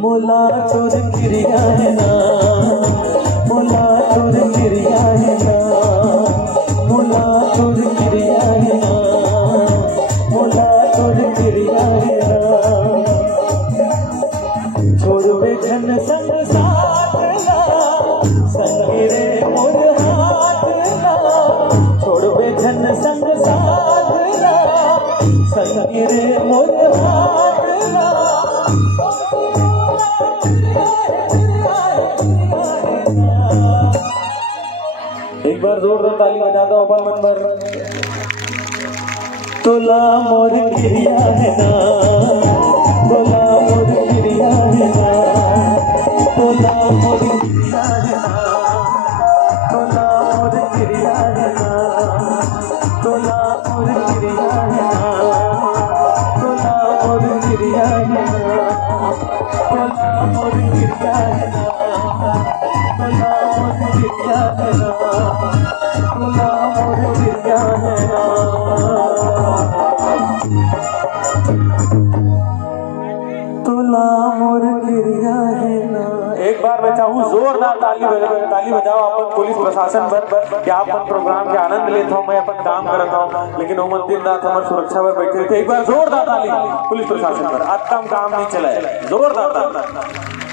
मोला तोर क्रिया है ना, मोला तोर क्रिया है ना, मोला तोर क्रिया है ना, मोला तोर क्रिया है ना। छोड़वे जन संग साथ ला, संगी रे मोर हाथ ला। छोड़वे जन संग साथ ला, संगी रे मोर हाथ ला। एक बार जोरदार ताली बजा दो अपन मन भर। तोला मोर क्रिया है ना, तोला मोर क्रिया है ना, तोला मोर क्रिया है ना, तोला मोर क्रिया है ना, तोला मोर क्रिया है ना, तोला मोर क्रिया है ना, तोला मोर क्रिया है ना, तोला मोर क्रिया है ना, तोला मोर क्रिया है ना। तोला मोर क्रिया है ना। एक बार मैं चाहूँ जोरदार ताली बजाओ अपन पुलिस प्रशासन पर कि आप अपन प्रोग्राम के आनंद लेता हूँ, मैं अपन काम करता हूँ, लेकिन उमर दिन रात हमारे सुरक्षा में बैठे थे। एक बार जोरदार ताली पुलिस प्रशासन पर। आज काम नहीं चला है, जोरदार ताली।